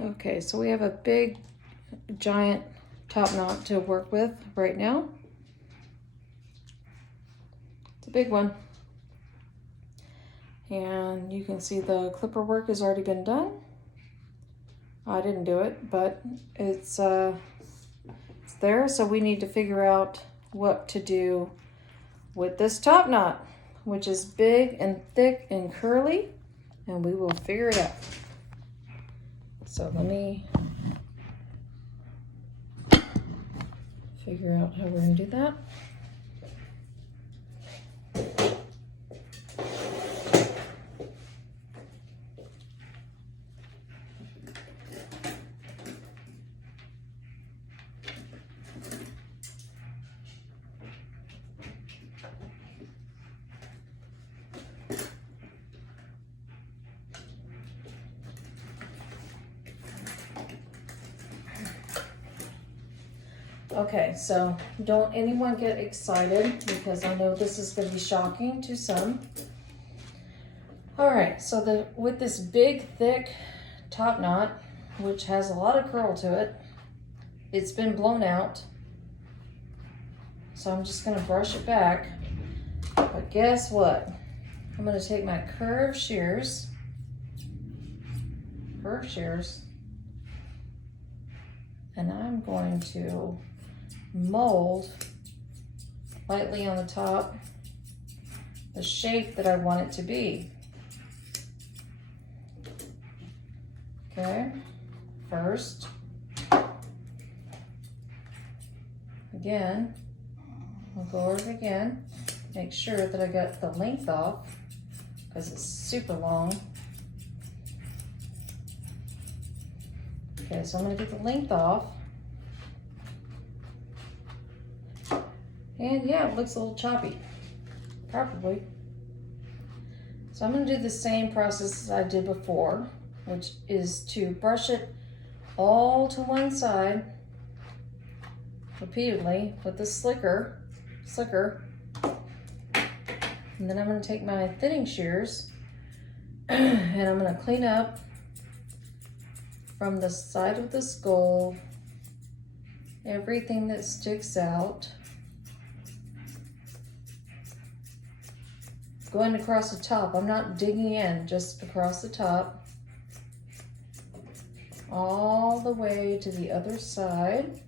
Okay, so we have a big, giant top knot to work with right now. It's a big one. And you can see the clipper work has already been done. I didn't do it, but it's there. So we need to figure out what to do with this top knot, which is big and thick and curly, and we will figure it out. So let me figure out how we're gonna do that. Okay, so don't anyone get excited because I know this is going to be shocking to some. All right, so with this big, thick top knot, which has a lot of curl to it, it's been blown out. So I'm just going to brush it back. But guess what? I'm going to take my curved shears, and I'm going to mold lightly on the top the shape that I want it to be. Okay, first, again, I'll go over it again, make sure that I got the length off because it's super long. Okay, so I'm going to get the length off. And yeah, it looks a little choppy, probably. So I'm going to do the same process as I did before, which is to brush it all to one side repeatedly with the slicker. And then I'm going to take my thinning shears and I'm going to clean up from the side of the skull everything that sticks out. Going across the top, I'm not digging in, just across the top, all the way to the other side.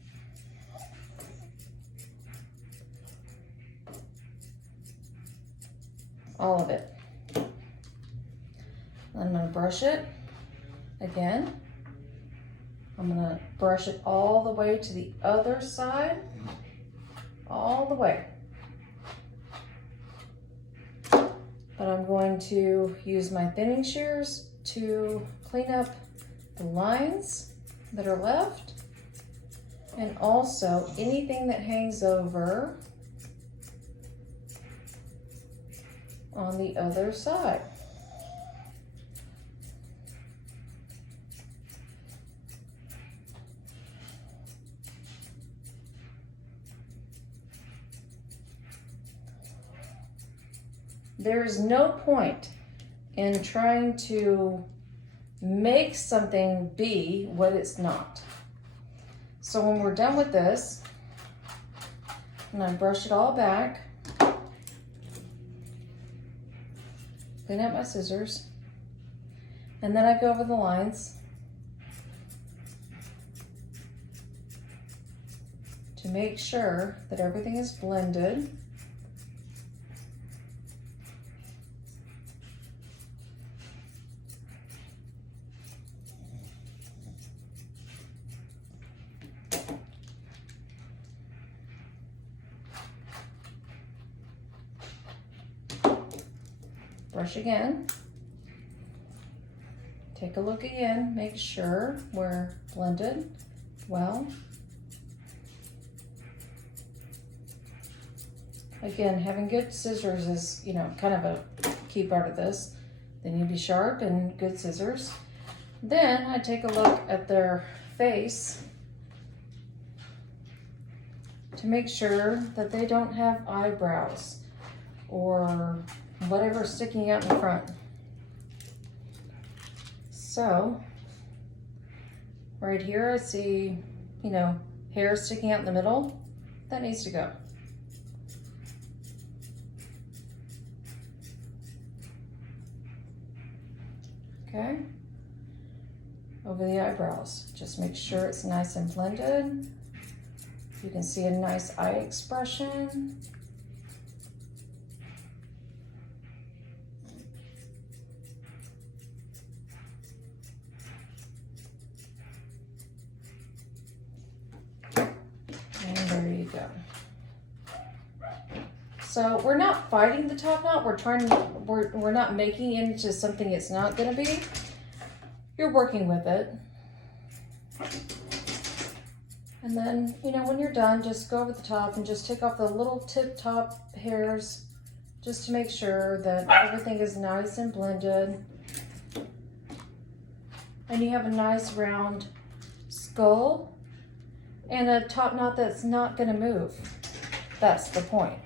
All of it. I'm going to brush it again. I'm going to brush it all the way to the other side, all the way. But I'm going to use my thinning shears to clean up the lines that are left and also anything that hangs over on the other side. There is no point in trying to make something be what it's not. So when we're done with this, I'm going to brush it all back, clean up my scissors, and then I go over the lines to make sure that everything is blended. Brush again, take a look again, make sure we're blended well. Again, having good scissors is, kind of a key part of this. They need to be sharp and good scissors. Then I take a look at their face to make sure that they don't have eyebrows or whatever sticking out in front. So Right here, I see, you know, hair sticking out in the middle. That needs to go. Okay. Over the eyebrows, just make sure it's nice and blended. You can see a nice eye expression. And there you go. So we're not fighting the top knot. We're not making it into something it's not going to be. You're working with it. And then, you know, when you're done, just go over the top and just take off the little tip top hairs just to make sure that everything is nice and blended. And you have a nice round skull and a top knot that's not going to move. That's the point.